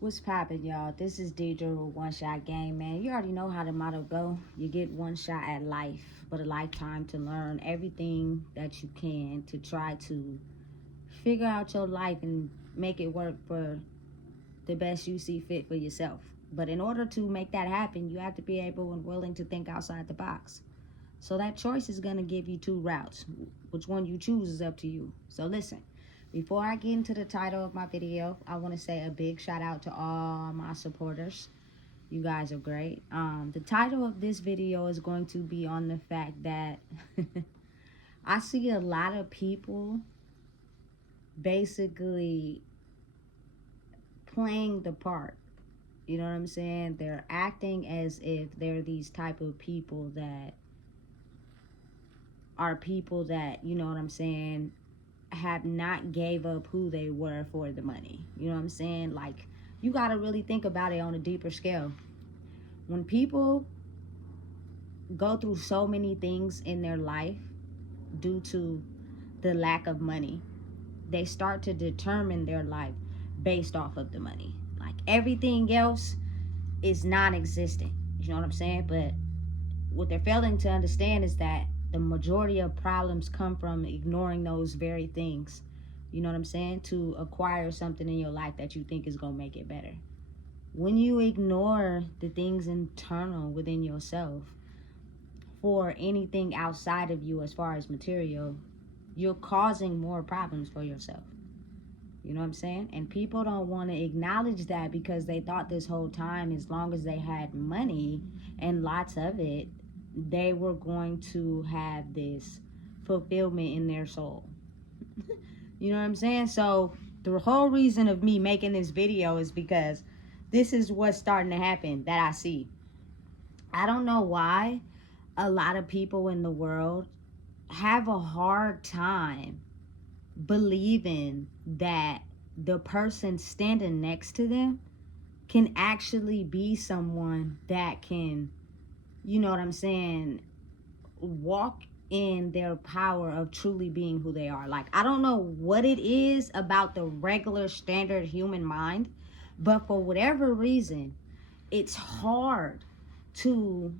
What's poppin', y'all? This is Deidre with One Shot Game, man. You already know how the motto go. You get one shot at life, but a lifetime to learn everything that you can to try to figure out your life and make it work for the best you see fit for yourself. But in order to make that happen, you have to be able and willing to think outside the box. So that choice is going to give you two routes. Which one you choose is up to you. So listen, before I get into the title of my video, I want to say a big shout out to all my supporters. You guys are great. The title of this video is going to be on the fact that I see a lot of people basically playing the part. You know what I'm saying? They're acting as if they're these type of people that are people that, you know what I'm saying, have not gave up who they were for the money. You know what I'm saying? Like, you got to really think about it on a deeper scale. When people go through so many things in their life due to the lack of money, they start to determine their life based off of the money. Like, everything else is non-existent. You know what I'm saying? But what they're failing to understand is that the majority of problems come from ignoring those very things. You know what I'm saying? To acquire something in your life that you think is going to make it better. When you ignore the things internal within yourself for anything outside of you as far as material, you're causing more problems for yourself. You know what I'm saying? And people don't want to acknowledge that because they thought this whole time, as long as they had money and lots of it, they were going to have this fulfillment in their soul. You know what I'm saying? So the whole reason of me making this video is because this is what's starting to happen that I see. I don't know why a lot of people in the world have a hard time believing that the person standing next to them can actually be someone that can, you know what I'm saying, walk in their power of truly being who they are. Like, I don't know what it is about the regular standard human mind, but for whatever reason, it's hard to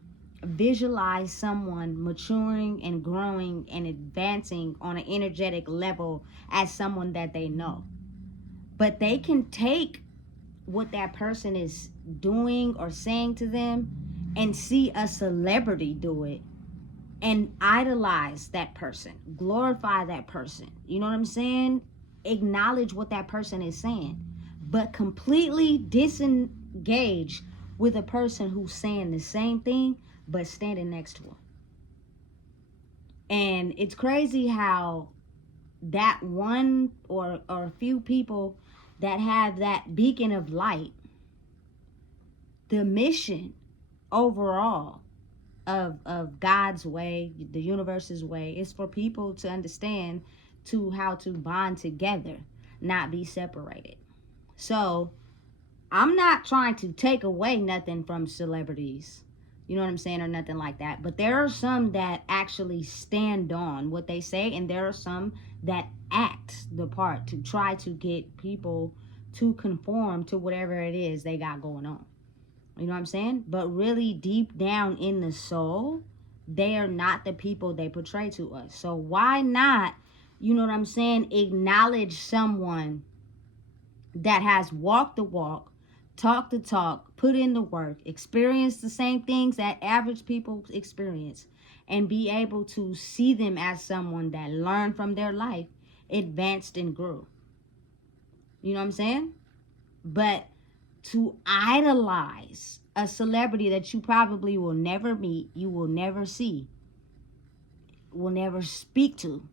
visualize someone maturing and growing and advancing on an energetic level as someone that they know. But they can take what that person is doing or saying to them and see a celebrity do it and idolize that person, glorify that person. You know what I'm saying? Acknowledge what that person is saying, but completely disengage with a person who's saying the same thing but standing next to him. And it's crazy how that one or a few people that have that beacon of light, the mission overall of God's way, the universe's way, is for people to understand to how to bond together, not be separated. So I'm not trying to take away nothing from celebrities, you know what I'm saying, or nothing like that. But there are some that actually stand on what they say, and there are some that act the part to try to get people to conform to whatever it is they got going on. You know what I'm saying? But really deep down in the soul, they are not the people they portray to us. So why not, you know what I'm saying, acknowledge someone that has walked the walk, talked the talk, put in the work, experienced the same things that average people experience, and be able to see them as someone that learned from their life, advanced and grew. You know what I'm saying? But to idolize a celebrity that you probably will never meet, you will never see, will never speak to,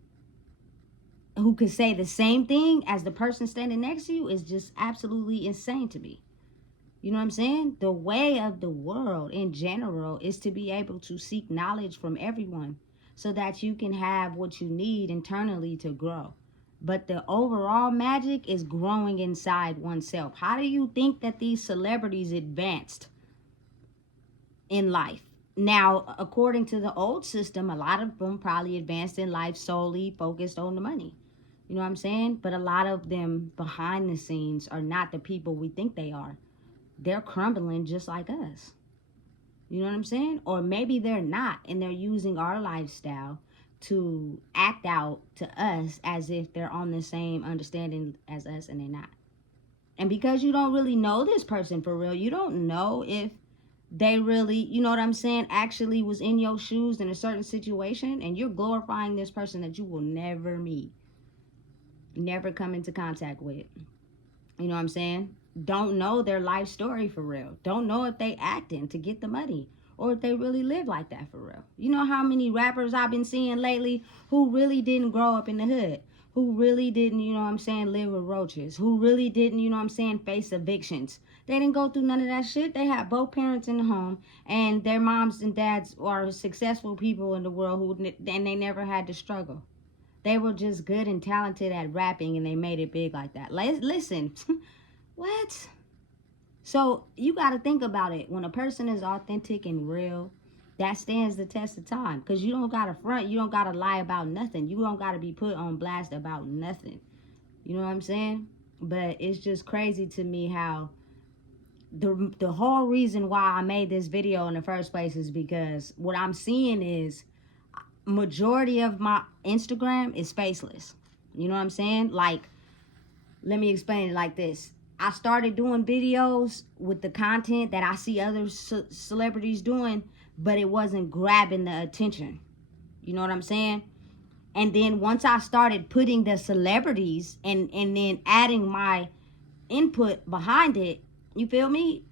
who could say the same thing as the person standing next to you, is just absolutely insane to me. You know what I'm saying? The way of the world in general is to be able to seek knowledge from everyone so that you can have what you need internally to grow. But the overall magic is growing inside oneself. How do you think that these celebrities advanced in life? Now, according to the old system, a lot of them probably advanced in life solely focused on the money. You know what I'm saying? But a lot of them behind the scenes are not the people we think they are. They're crumbling just like us. You know what I'm saying? Or maybe they're not, and they're using our lifestyle to act out to us as if they're on the same understanding as us, and they're not. And because you don't really know this person for real, you don't know if they really, you know what I'm saying, actually was in your shoes in a certain situation, and you're glorifying this person that you will never meet, never come into contact with. You know what I'm saying? Don't know their life story for real. Don't know if they acting to get the money or if they really live like that for real. You know how many rappers I've been seeing lately who really didn't grow up in the hood, who really didn't, you know what I'm saying, live with roaches, who really didn't, you know what I'm saying, face evictions. They didn't go through none of that shit. They had both parents in the home, and their moms and dads are successful people in the world who, and they never had to struggle. They were just good and talented at rapping, and they made it big like that. Listen, what? So you got to think about it. When a person is authentic and real, that stands the test of time. Because you don't got to front. You don't got to lie about nothing. You don't got to be put on blast about nothing. You know what I'm saying? But it's just crazy to me how the whole reason why I made this video in the first place is because what I'm seeing is majority of my Instagram is faceless. You know what I'm saying? Like, let me explain it like this. I started doing videos with the content that I see other celebrities doing, but it wasn't grabbing the attention. You know what I'm saying? And then once I started putting the celebrities and then adding my input behind it, you feel me?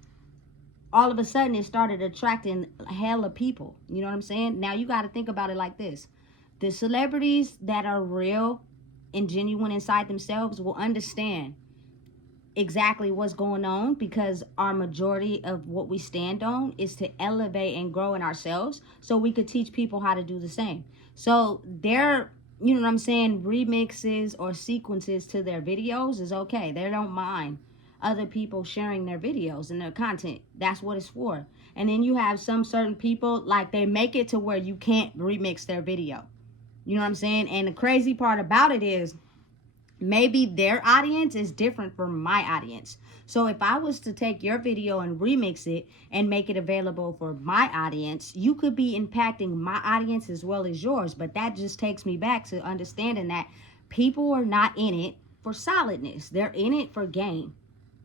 All of a sudden it started attracting hella people. You know what I'm saying? Now you got to think about it like this. The celebrities that are real and genuine inside themselves will understand exactly what's going on, because our majority of what we stand on is to elevate and grow in ourselves so we could teach people how to do the same. So their, you know what I'm saying, remixes or sequences to their videos is okay. They don't mind other people sharing their videos and their content. That's what it's for. And then you have some certain people, like, they make it to where you can't remix their video. You know what I'm saying? And the crazy part about it is maybe their audience is different from my audience. So if I was to take your video and remix it and make it available for my audience, you could be impacting my audience as well as yours. But that just takes me back to understanding that people are not in it for solidness. They're in it for gain.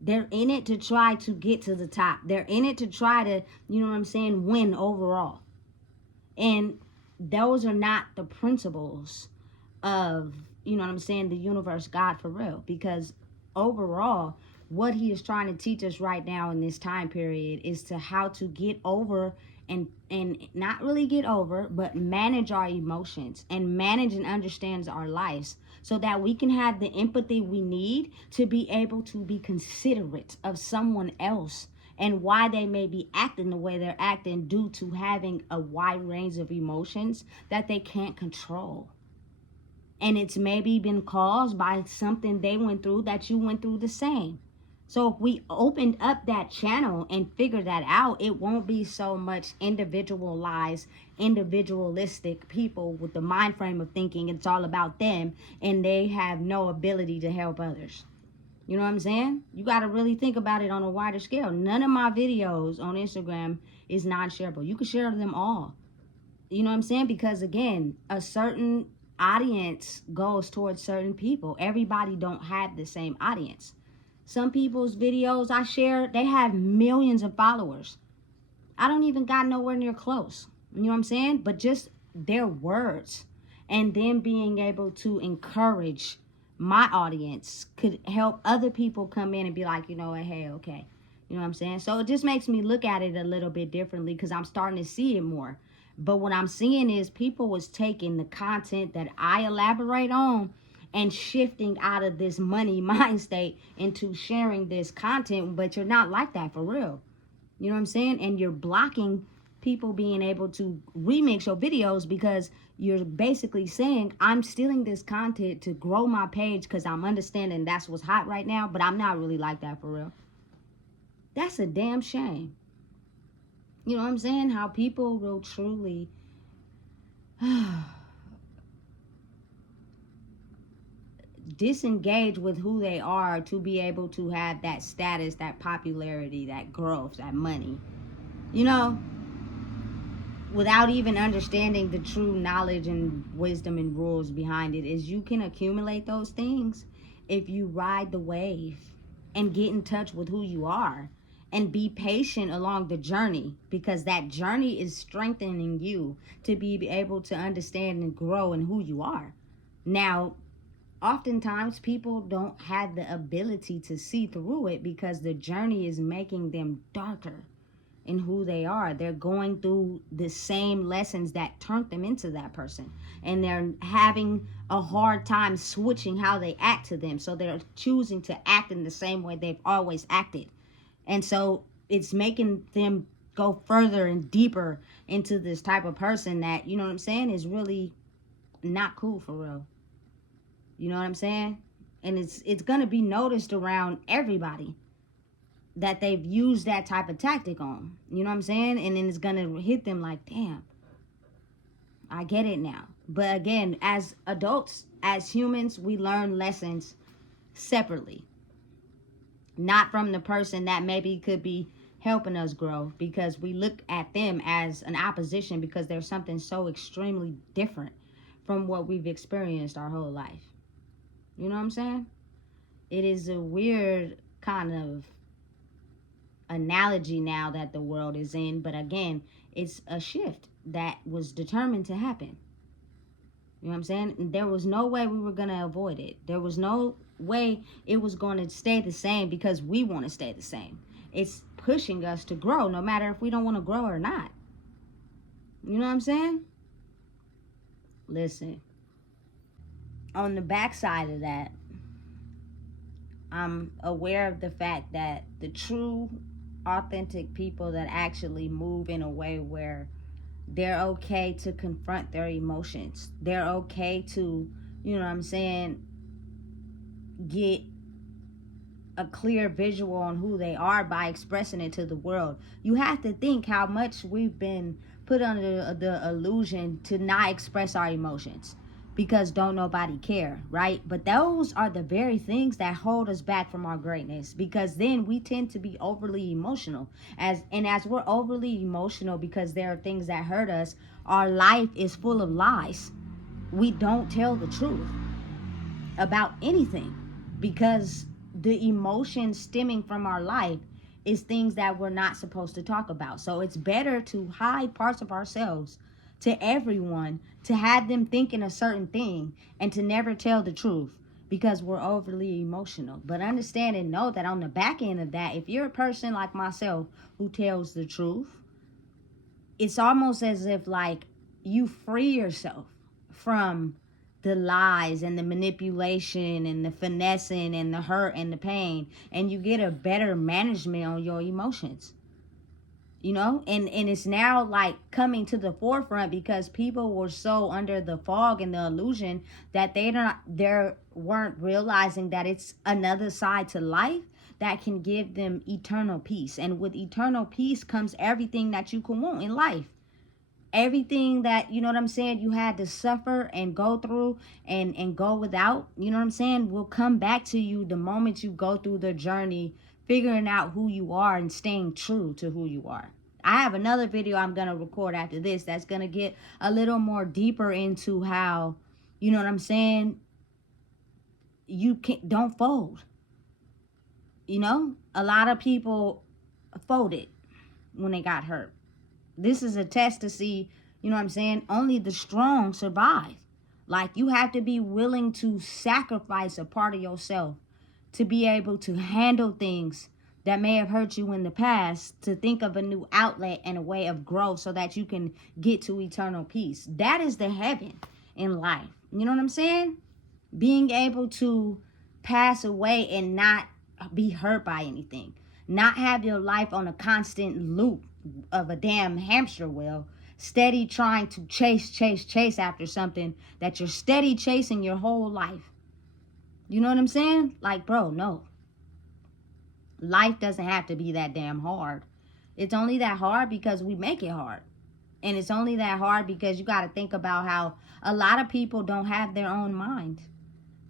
They're in it to try to get to the top. They're in it to try to, you know what I'm saying, win overall. And those are not the principles of, you know what I'm saying, the universe, God, for real. Because overall, what he is trying to teach us right now in this time period is to how to get over and not really get over, but manage our emotions and manage and understand our lives so that we can have the empathy we need to be able to be considerate of someone else and why they may be acting the way they're acting due to having a wide range of emotions that they can't control. And it's maybe been caused by something they went through that you went through the same. So if we opened up that channel and figured that out, it won't be so much individualized, individualistic people with the mind frame of thinking it's all about them and they have no ability to help others. You know what I'm saying? You got to really think about it on a wider scale. None of my videos on Instagram is non-shareable. You can share them all. You know what I'm saying? Because again, a certain audience goes towards certain people. Everybody don't have the same audience. Some people's videos I share, they have millions of followers. I don't even got nowhere near close. You know what I'm saying? But just their words and them being able to encourage my audience could help other people come in and be like, you know what, hey, okay. You know what I'm saying? So it just makes me look at it a little bit differently because I'm starting to see it more. But what I'm seeing is people was taking the content that I elaborate on and shifting out of this money mind state into sharing this content, but you're not like that for real. You know what I'm saying? And you're blocking people being able to remix your videos because you're basically saying, I'm stealing this content to grow my page because I'm understanding that's what's hot right now, but I'm not really like that for real. That's a damn shame. You know what I'm saying? How people will truly disengage with who they are to be able to have that status, that popularity, that growth, that money, you know, without even understanding the true knowledge and wisdom and rules behind it. Is you can accumulate those things if you ride the wave and get in touch with who you are and be patient along the journey, because that journey is strengthening you to be able to understand and grow in who you are. Now, oftentimes people don't have the ability to see through it because the journey is making them darker in who they are. They're going through the same lessons that turned them into that person, and they're having a hard time switching how they act to them. So they're choosing to act in the same way they've always acted, and so it's making them go further and deeper into this type of person that, you know what I'm saying, is really not cool for real. You know what I'm saying? And it's gonna be noticed around everybody that they've used that type of tactic on. You know what I'm saying? And then it's gonna hit them like, damn, I get it now. But again, as adults, as humans, we learn lessons separately. Not from the person that maybe could be helping us grow, because we look at them as an opposition because there's something so extremely different from what we've experienced our whole life. You know what I'm saying? It is a weird kind of analogy now that the world is in, but again, it's a shift that was determined to happen. You know what I'm saying? There was no way we were going to avoid it. There was no way it was going to stay the same because we want to stay the same. It's pushing us to grow no matter if we don't want to grow or not. You know what I'm saying? Listen, on the backside of that, I'm aware of the fact that the true, authentic people that actually move in a way where they're okay to confront their emotions. They're okay to, you know what I'm saying, get a clear visual on who they are by expressing it to the world. You have to think how much we've been put under the illusion to not express our emotions because don't nobody care, right? But those are the very things that hold us back from our greatness, because then we tend to be overly emotional. As we're overly emotional because there are things that hurt us, our life is full of lies. We don't tell the truth about anything because the emotion stemming from our life is things that we're not supposed to talk about. So it's better to hide parts of ourselves to everyone, to have them thinking a certain thing, and to never tell the truth because we're overly emotional. But understand and know that on the back end of that, if you're a person like myself who tells the truth, it's almost as if like you free yourself from the lies and the manipulation and the finessing and the hurt and the pain, and you get a better management on your emotions. You know, and it's now like coming to the forefront because people were so under the fog and the illusion that they weren't realizing that it's another side to life that can give them eternal peace. And with eternal peace comes everything that you can want in life. Everything that, you know what I'm saying, you had to suffer and go through and go without, you know what I'm saying, will come back to you the moment you go through the journey, figuring out who you are and staying true to who you are. I have another video I'm going to record after this that's going to get a little more deeper into how, you know what I'm saying, don't fold. You know, a lot of people folded when they got hurt. This is a test to see, you know what I'm saying, only the strong survive. Like, you have to be willing to sacrifice a part of yourself to be able to handle things that may have hurt you in the past, to think of a new outlet and a way of growth so that you can get to eternal peace. That is the heaven in life. You know what I'm saying? Being able to pass away and not be hurt by anything. Not have your life on a constant loop of a damn hamster wheel, steady trying to chase after something that you're steady chasing your whole life. You know what I'm saying? Like, bro, no. Life doesn't have to be that damn hard. It's only that hard because we make it hard. And it's only that hard because you got to think about how a lot of people don't have their own mind.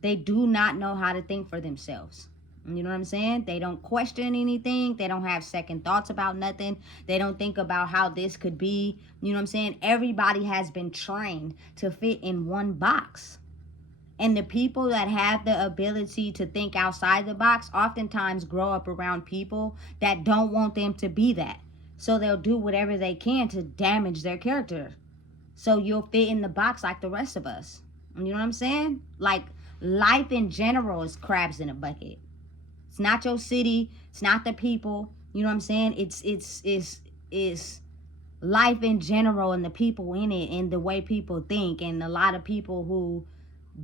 They do not know how to think for themselves. You know what I'm saying? They don't question anything. They don't have second thoughts about nothing. They don't think about how this could be. You know what I'm saying? Everybody has been trained to fit in one box. And the people that have the ability to think outside the box oftentimes grow up around people that don't want them to be that. So they'll do whatever they can to damage their character. So you'll fit in the box like the rest of us. You know what I'm saying? Like, life in general is crabs in a bucket. It's not your city. It's not the people. You know what I'm saying? It's life in general and the people in it and the way people think, and a lot of people who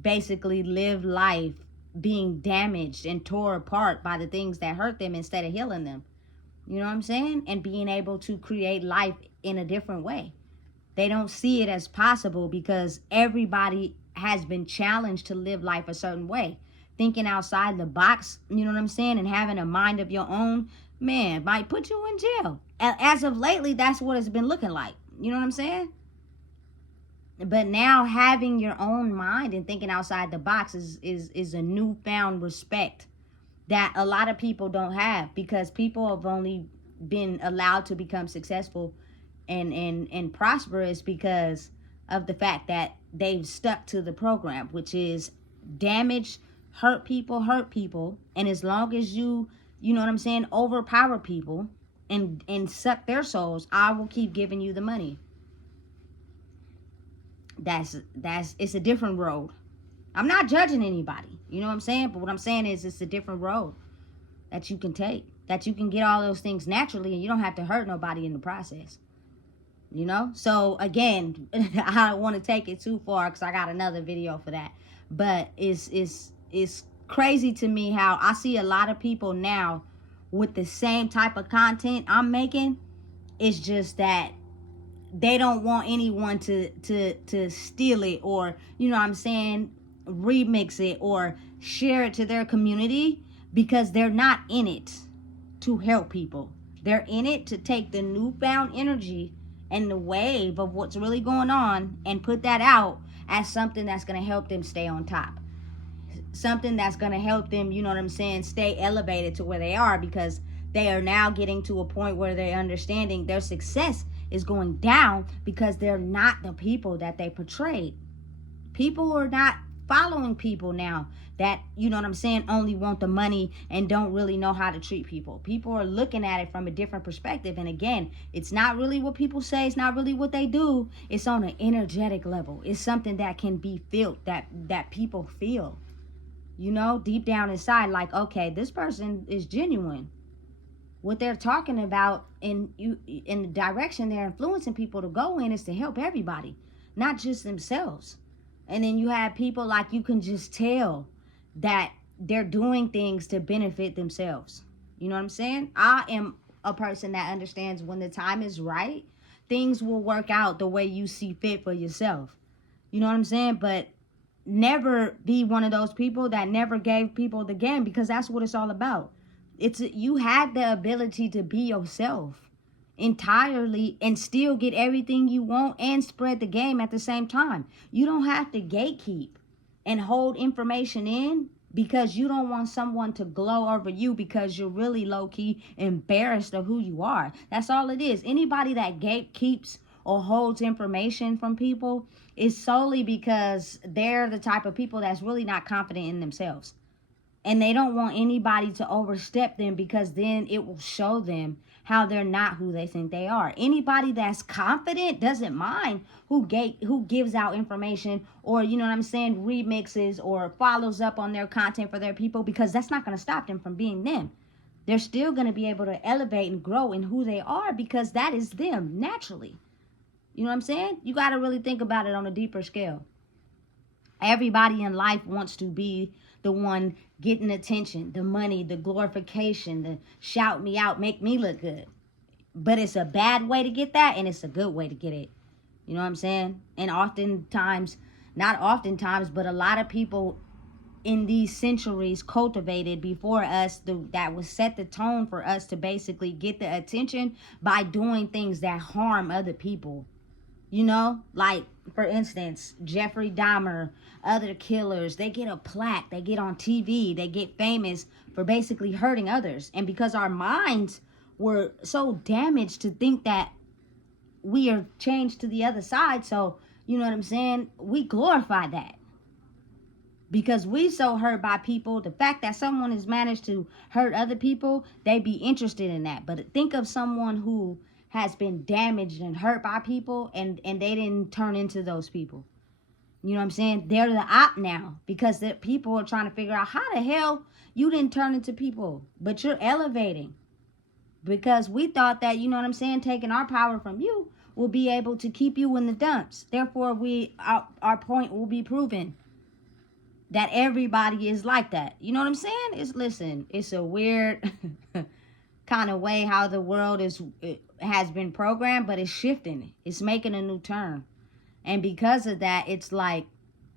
basically live life being damaged and tore apart by the things that hurt them instead of healing them. You know what I'm saying? And being able to create life in a different way. They don't see it as possible because everybody has been challenged to live life a certain way. Thinking outside the box, you know what I'm saying, and having a mind of your own, man, might put you in jail. As of lately, that's what it's been looking like. You know what I'm saying? But now having your own mind and thinking outside the box is a newfound respect that a lot of people don't have, because people have only been allowed to become successful and prosperous because of the fact that they've stuck to the program, which is damage, hurt people. And as long as you know what I'm saying, overpower people and suck their souls, I will keep giving you the money. It's a different road. I'm not judging anybody, you know what I'm saying? But what I'm saying is it's a different road that you can take, that you can get all those things naturally and you don't have to hurt nobody in the process. You know? So again, I don't want to take it too far because I got another video for that. But it's crazy to me how I see a lot of people now with the same type of content I'm making. It's just that they don't want anyone to steal it, or, you know what I'm saying, remix it or share it to their community, because they're not in it to help people. They're in it to take the newfound energy and the wave of what's really going on and put that out as something that's going to help them stay on top. Something that's going to help them, you know what I'm saying, stay elevated to where they are, because they are now getting to a point where they're understanding their success is going down because they're not the people that they portrayed. People are not following people now that, you know what I'm saying, only want the money and don't really know how to treat people. People are looking at it from a different perspective. And again, it's not really what people say. It's not really what they do. It's on an energetic level. It's something that can be felt, that people feel, you know, deep down inside, like, okay, this person is genuine. What they're talking about in the direction they're influencing people to go in is to help everybody, not just themselves. And then you have people like, you can just tell that they're doing things to benefit themselves. You know what I'm saying? I am a person that understands when the time is right, things will work out the way you see fit for yourself. You know what I'm saying? But never be one of those people that never gave people the game, because that's what it's all about. You have the ability to be yourself entirely and still get everything you want and spread the game at the same time. You don't have to gatekeep and hold information in because you don't want someone to glow over you because you're really low-key embarrassed of who you are. That's all it is. Anybody that gatekeeps or holds information from people is solely because they're the type of people that's really not confident in themselves. And they don't want anybody to overstep them, because then it will show them how they're not who they think they are. Anybody that's confident doesn't mind who gives out information, or, you know what I'm saying, remixes or follows up on their content for their people, because that's not going to stop them from being them. They're still going to be able to elevate and grow in who they are, because that is them naturally. You know what I'm saying? You got to really think about it on a deeper scale. Everybody in life wants to be the one getting attention, the money, the glorification, the shout me out, make me look good. But it's a bad way to get that, and it's a good way to get it. You know what I'm saying? And oftentimes, not oftentimes, but a lot of people in these centuries cultivated before us that was set the tone for us to basically get the attention by doing things that harm other people. You know, like for instance, Jeffrey Dahmer, other killers, they get a plaque, they get on TV, they get famous for basically hurting others. And because our minds were so damaged to think that we are changed to the other side, so, you know what I'm saying, we glorify that. Because we so hurt by people, the fact that someone has managed to hurt other people, they be interested in that. But think of someone who has been damaged and hurt by people, and they didn't turn into those people. You know what I'm saying? They're the op now, because the people are trying to figure out how the hell you didn't turn into people, but you're elevating. Because we thought that, you know what I'm saying, taking our power from you will be able to keep you in the dumps. Therefore, our point will be proven that everybody is like that. You know what I'm saying? It's a weird kind of way how the world has been programmed, but it's shifting. It's making a new turn. And because of that, it's like,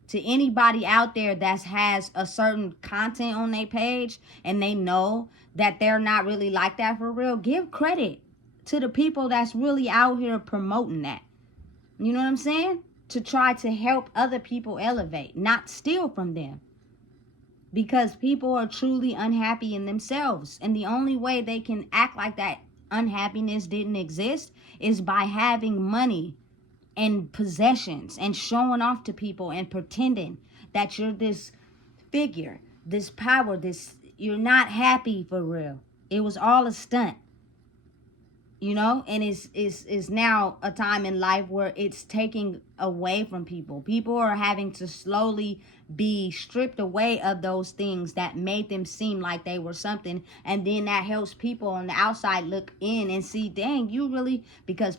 to anybody out there that has a certain content on their page and they know that they're not really like that for real, give credit to the people that's really out here promoting that. You know what I'm saying? To try to help other people elevate, not steal from them. Because people are truly unhappy in themselves. And the only way they can act like that unhappiness didn't exist is by having money and possessions and showing off to people and pretending that you're this figure, this power, you're not happy for real. It was all a stunt. You know, and it's now a time in life where it's taking away from people. People are having to slowly be stripped away of those things that made them seem like they were something. And then that helps people on the outside look in and see, dang, you really, because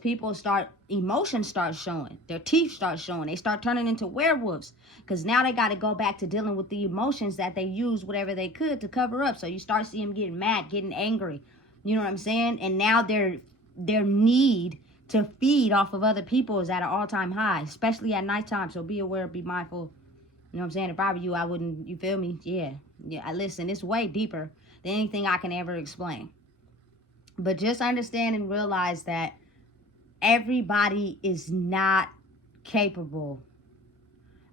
emotions start showing. Their teeth start showing. They start turning into werewolves. Because now they got to go back to dealing with the emotions that they used whatever they could to cover up. So you start seeing them getting mad, getting angry. You know what I'm saying? And now their need to feed off of other people is at an all-time high, especially at nighttime. So be aware, be mindful. You know what I'm saying? If I were you, I wouldn't, you feel me? Yeah. Listen, it's way deeper than anything I can ever explain. But just understand and realize that everybody is not capable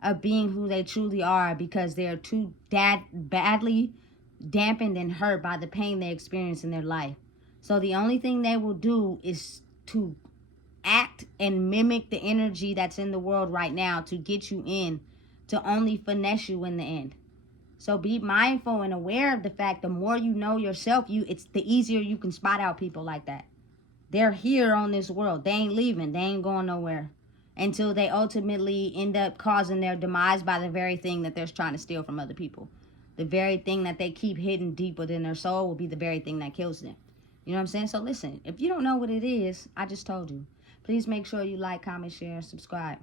of being who they truly are, because they're too badly dampened and hurt by the pain they experience in their life. So the only thing they will do is to act and mimic the energy that's in the world right now to get you in, to only finesse you in the end. So be mindful and aware of the fact, the more you know yourself, it's the easier you can spot out people like that. They're here on this world. They ain't leaving. They ain't going nowhere until they ultimately end up causing their demise by the very thing that they're trying to steal from other people. The very thing that they keep hidden deep within their soul will be the very thing that kills them. You know what I'm saying? So listen, if you don't know what it is, I just told you. Please make sure you like, comment, share, subscribe.